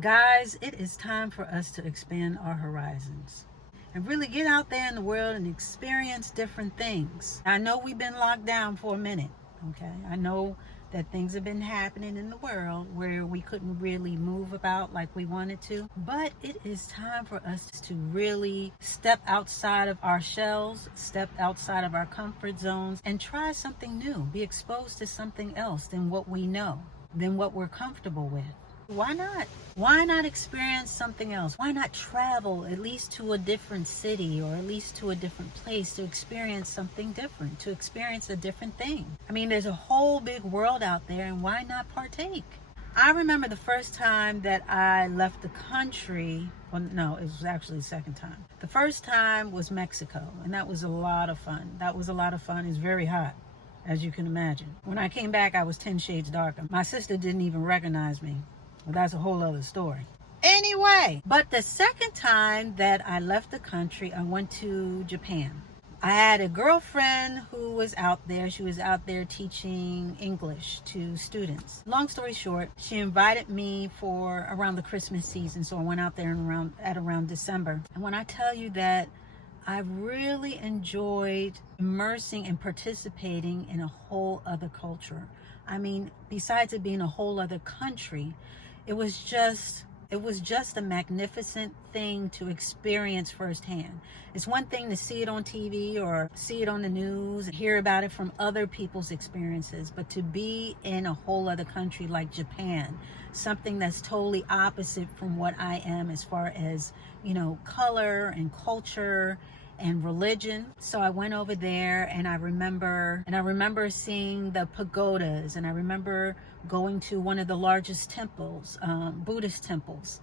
Guys, it is time for us to expand our horizons and really get out there in the world and experience different things. I know we've been locked down for a minute, okay? I know that things have been happening in the world where we couldn't really move about like we wanted to, but it is time for us to really step outside of our shells, step outside of our comfort zones, and try something new, be exposed to something else than what we know, than what we're comfortable with. Why not? Why not experience something else? Why not travel at least to a different city or at least to a different place to experience something different, to experience a different thing? I mean, there's a whole big world out there, and why not partake? I remember the first time that I left the country. Well, no, it was actually the second time. The first time was Mexico, and that was a lot of fun. It's very hot, as you can imagine. When I came back, I was 10 shades darker. My sister didn't even recognize me. Well, that's a whole other story. Anyway, but the second time that I left the country, I went to Japan. I had a girlfriend who was out there. She was out there teaching English to students. Long story short, she invited me for around the Christmas season. So I went out there around December. And when I tell you that I really enjoyed immersing and participating in a whole other culture. I mean, besides it being a whole other country, it was just a magnificent thing to experience firsthand. It's one thing to see it on TV or see it on the news and hear about it from other people's experiences, but to be in a whole other country like Japan, something that's totally opposite from what I am as far as, color and culture and religion. So I went over there, and I remember seeing the pagodas, and I remember going to one of the largest temples, Buddhist temples,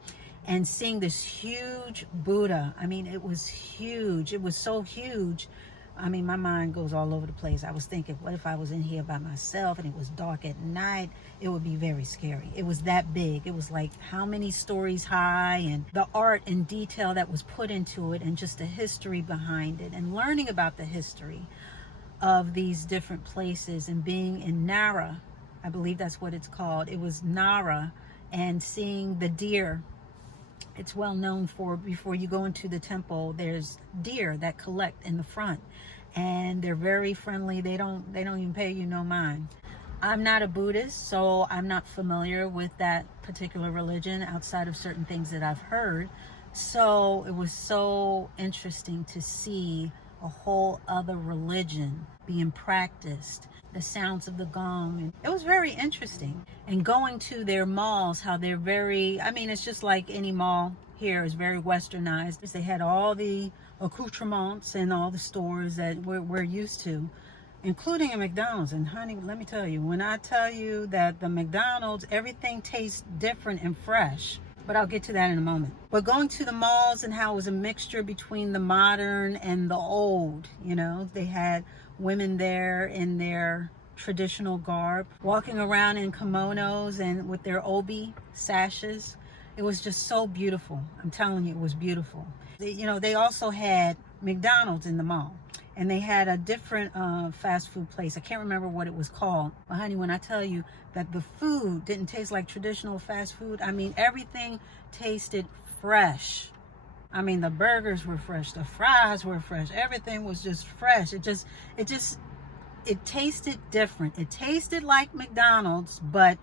and seeing this huge Buddha. I mean, it was huge. It was so huge. I mean, my mind goes all over the place. I was thinking, what if I was in here by myself and it was dark at night? It would be very scary. It was that big. It was like how many stories high, and the art and detail that was put into it, and just the history behind it, and learning about the history of these different places, and being in Nara, I believe that's what it's called. It was Nara, and seeing the deer. It's well known for, before you go into the temple, there's deer that collect in the front, and they're very friendly. They don't even pay you no mind. I'm not a Buddhist, so I'm not familiar with that particular religion outside of certain things that I've heard. So it was so interesting to see a whole other religion being practiced, the sounds of the gong. And it was very interesting. And going to their malls, how they're it's just like any mall here is very westernized. They had all the accoutrements and all the stores that we're used to, including a McDonald's. And honey, let me tell you, when I tell you that the McDonald's, everything tastes different and fresh. But I'll get to that in a moment. But going to the malls, and how it was a mixture between the modern and the old, they had women there in their traditional garb, walking around in kimonos and with their obi sashes. It was just so beautiful. I'm telling you, it was beautiful. They also had McDonald's in the mall. And they had a different fast food place. I can't remember what it was called. But honey, when I tell you that the food didn't taste like traditional fast food, I mean, everything tasted fresh. I mean, the burgers were fresh, the fries were fresh, everything was just fresh. It tasted different. It tasted like McDonald's, but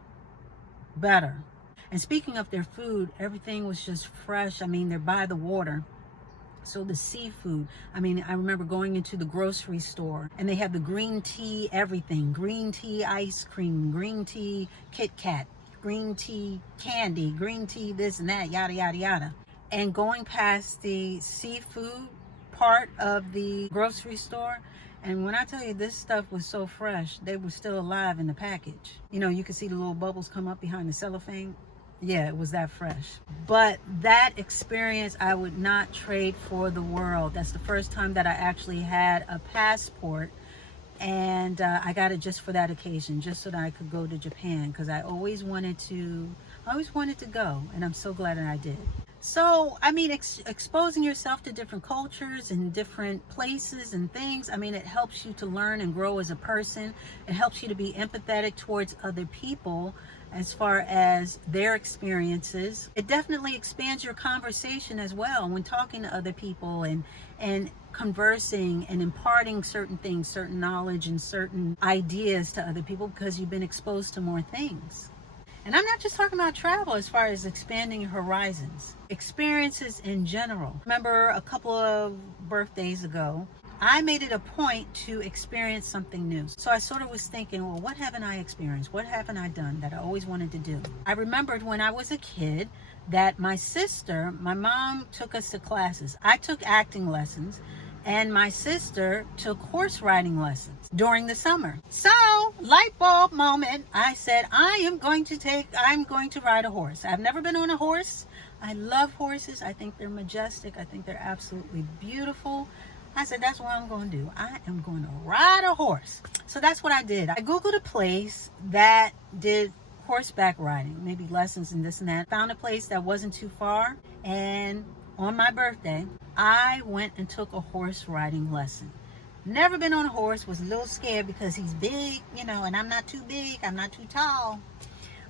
better. And speaking of their food, everything was just fresh. I mean, they're by the water. So the seafood, I remember going into the grocery store, and they had the green tea, everything, green tea ice cream, green tea Kit Kat, green tea candy, green tea this and that, yada, yada, yada. And going past the seafood part of the grocery store, and when I tell you this stuff was so fresh, they were still alive in the package. You could see the little bubbles come up behind the cellophane. Yeah, it was that fresh. But that experience I would not trade for the world. That's the first time that I actually had a passport, and I got it just for that occasion, just so that I could go to Japan, because I always wanted to go, and I'm so glad that I did. So, I mean, exposing yourself to different cultures and different places and things, I mean, it helps you to learn and grow as a person. It helps you to be empathetic towards other people as far as their experiences. It definitely expands your conversation as well when talking to other people and conversing and imparting certain things, certain knowledge and certain ideas to other people because you've been exposed to more things. And I'm not just talking about travel as far as expanding your horizons, experiences in general. Remember a couple of birthdays ago, I made it a point to experience something new. So I sort of was thinking, well, what haven't I experienced? What haven't I done that I always wanted to do? I remembered when I was a kid that my mom took us to classes. I took acting lessons, and my sister took horse riding lessons during the summer. So, light bulb moment, I said, I'm going to ride a horse. I've never been on a horse. I love horses. I think they're majestic. I think they're absolutely beautiful. I said, that's what I'm going to do. I am going to ride a horse. So that's what I did. I Googled a place that did horseback riding, maybe lessons and this and that. Found a place that wasn't too far, and on my birthday, I went and took a horse riding lesson. Never been on a horse, was a little scared because he's big, and I'm not too big, I'm not too tall.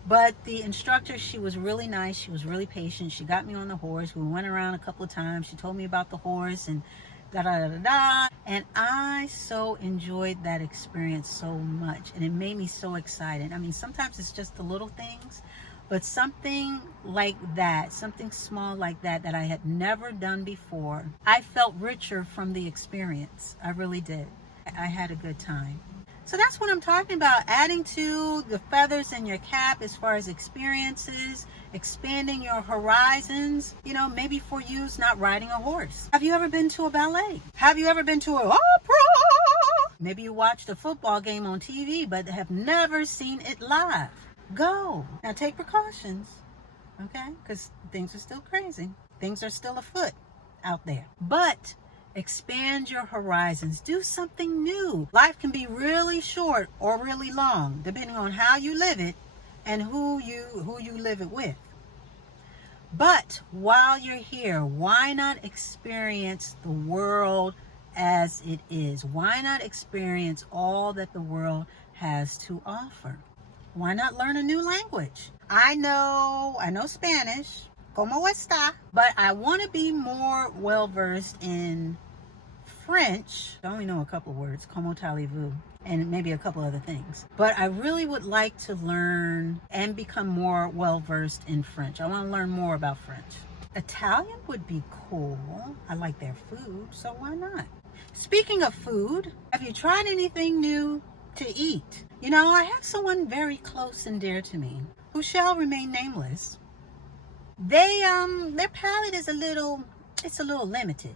But the instructor, she was really nice, she was really patient. She got me on the horse. We went around a couple of times. She told me about the horse and da-da-da-da-da. And I so enjoyed that experience so much. And it made me so excited. I mean, sometimes it's just the little things, but something like that, something small like that I had never done before, I felt richer from the experience. I really did. I had a good time. So that's what I'm talking about, adding to the feathers in your cap as far as experiences, expanding your horizons. Maybe for you, it's not riding a horse. Have you ever been to a ballet? Have you ever been to an opera? Maybe you watched a football game on TV, but have never seen it live. Go. Now take precautions, okay? Because things are still crazy. Things are still afoot out there. But expand your horizons. Do something new. Life can be really short or really long, depending on how you live it and who you live it with. But while you're here, why not experience the world as it is? Why not experience all that the world has to offer? Why not learn a new language? I know Spanish, como está, but I want to be more well-versed in French. I only know a couple of words, como allez-vous, and maybe a couple other things. But I really would like to learn and become more well-versed in French. I want to learn more about French. Italian would be cool. I like their food, so why not? Speaking of food, have you tried anything new to eat? I have someone very close and dear to me who shall remain nameless. Their palate is a little limited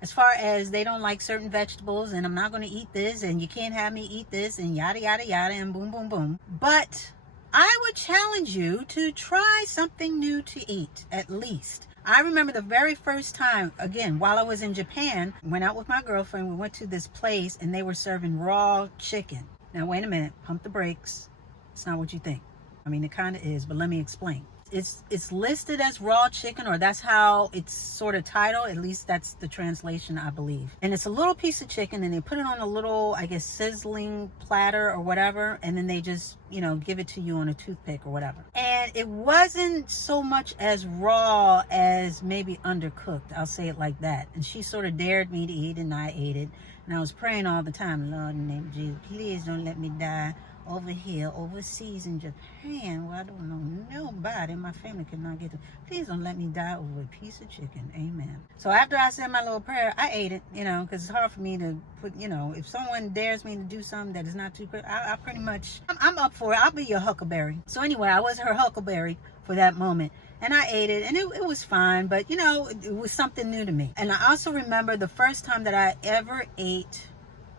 as far as they don't like certain vegetables, and I'm not going to eat this, and you can't have me eat this, and yada yada yada, and boom boom boom. But I would challenge you to try something new to eat, at least. I remember the very first time, again, while I was in Japan, went out with my girlfriend. We went to this place and they were serving raw chicken. Now, wait a minute, pump the brakes. It's not what you think. I mean, it kind of is, but let me explain. It's listed as raw chicken, or that's how it's sort of titled. At least that's the translation, I believe. And it's a little piece of chicken, and they put it on a little, I guess, sizzling platter or whatever, and then they just, give it to you on a toothpick or whatever. And it wasn't so much as raw as maybe undercooked. I'll say it like that. And she sort of dared me to eat, and I ate it. And I was praying all the time, Lord, in the name of Jesus, please don't let me die over here, overseas in Japan, where I don't know nobody. My family could not get to. Please don't let me die over a piece of chicken. Amen. So after I said my little prayer, I ate it, because it's hard for me to put, if someone dares me to do something that is not too good, I pretty much, I'm up for it. I'll be your huckleberry. So anyway, I was her huckleberry for that moment. And I ate it, and it was fine, but, it was something new to me. And I also remember the first time that I ever ate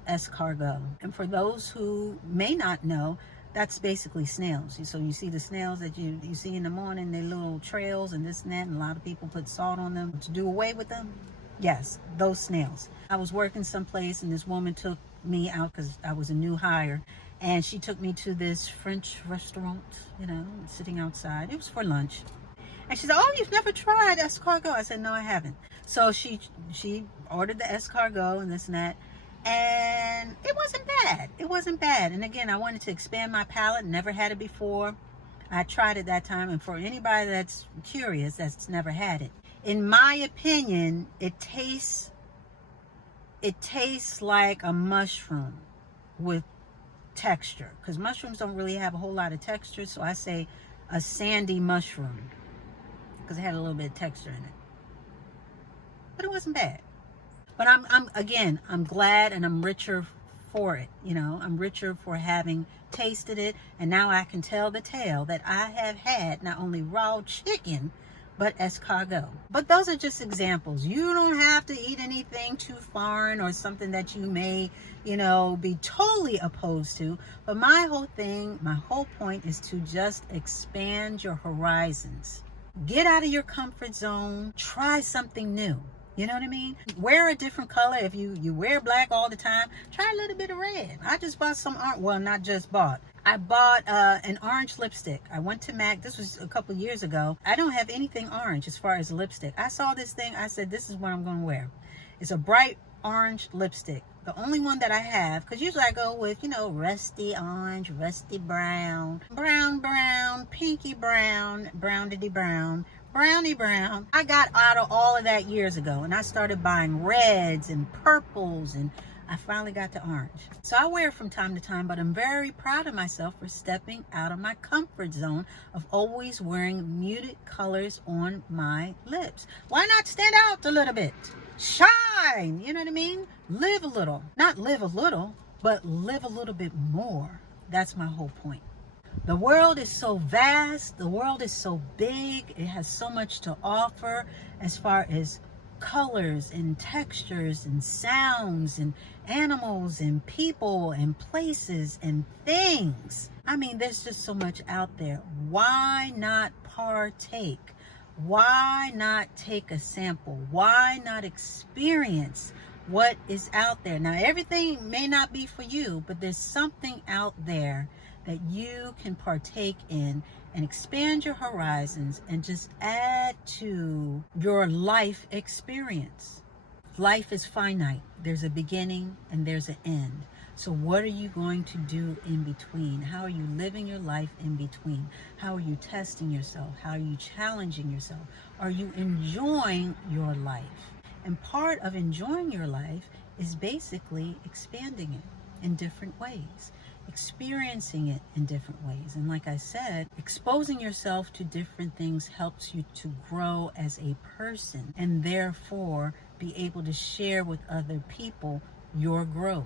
escargot. And for those who may not know, that's basically snails. So you see the snails that you see in the morning, they little trails and this and that, and a lot of people put salt on them to do away with them. Yes, those snails. I was working someplace, and this woman took me out because I was a new hire, and she took me to this French restaurant, sitting outside. It was for lunch. And she said, "Oh, you've never tried escargot?" I said, "No, I haven't." So she ordered the escargot and this and that, and it wasn't bad. It wasn't bad. And again, I wanted to expand my palate. Never had it before. I tried it that time, and for anybody that's curious, that's never had it, in my opinion, it tastes like a mushroom with texture, because mushrooms don't really have a whole lot of texture. So I say a sandy mushroom, because it had a little bit of texture in it. But it wasn't bad. But I'm glad, and I'm richer for it. You know, I'm richer for having tasted it, and now I can tell the tale that I have had not only raw chicken, but escargot. But those are just examples. You don't have to eat anything too foreign or something that you may, be totally opposed to. But my whole point is to just expand your horizons. Get out of your comfort zone. Try something new. You know what I mean? Wear a different color. If you wear black all the time, try a little bit of red. I just bought not just bought. I bought an orange lipstick. I went to MAC. This was a couple years ago. I don't have anything orange as far as lipstick. I saw this thing. I said, this is what I'm going to wear. It's a bright orange lipstick. The only one that I have, because usually I go with, rusty orange, rusty brown, brown, pinky brown, browny brown. I got out of all of that years ago, and I started buying reds and purples, and I finally got to orange. So I wear it from time to time, but I'm very proud of myself for stepping out of my comfort zone of always wearing muted colors on my lips. Why not stand out a little bit? Shine, you know what I mean? Live a little. Not live a little, but live a little bit more. That's my whole point. The world is so vast. The world is so big. It has so much to offer as far as colors and textures and sounds and animals and people and places and things. I mean, there's just so much out there. Why not partake? Why not take a sample? Why not experience what is out there? Now, everything may not be for you, but there's something out there that you can partake in and expand your horizons and just add to your life experience. Life is finite. There's a beginning and there's an end. So what are you going to do in between? How are you living your life in between? How are you testing yourself? How are you challenging yourself? Are you enjoying your life? And part of enjoying your life is basically expanding it in different ways, experiencing it in different ways. And like I said, exposing yourself to different things helps you to grow as a person and therefore be able to share with other people your growth,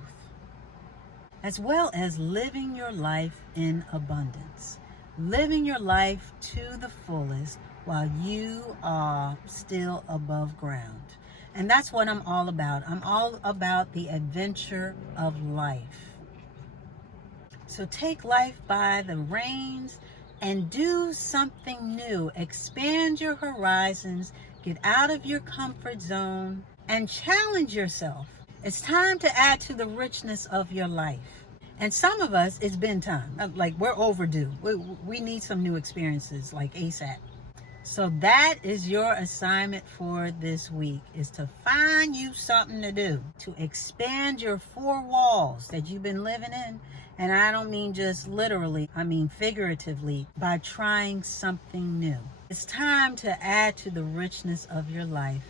as well as living your life in abundance, living your life to the fullest while you are still above ground. And that's what I'm all about. I'm all about the adventure of life. So take life by the reins and do something new. Expand your horizons, get out of your comfort zone, and challenge yourself. It's time to add to the richness of your life. And some of us, it's been time. Like, we're overdue. We need some new experiences, like ASAP. So that is your assignment for this week, is to find you something to do, to expand your four walls that you've been living in. And I don't mean just literally, I mean figuratively, by trying something new. It's time to add to the richness of your life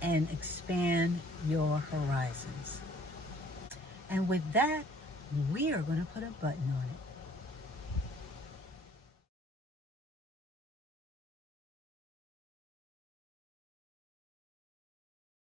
and expand your horizons. And with that, we are going to put a button on it.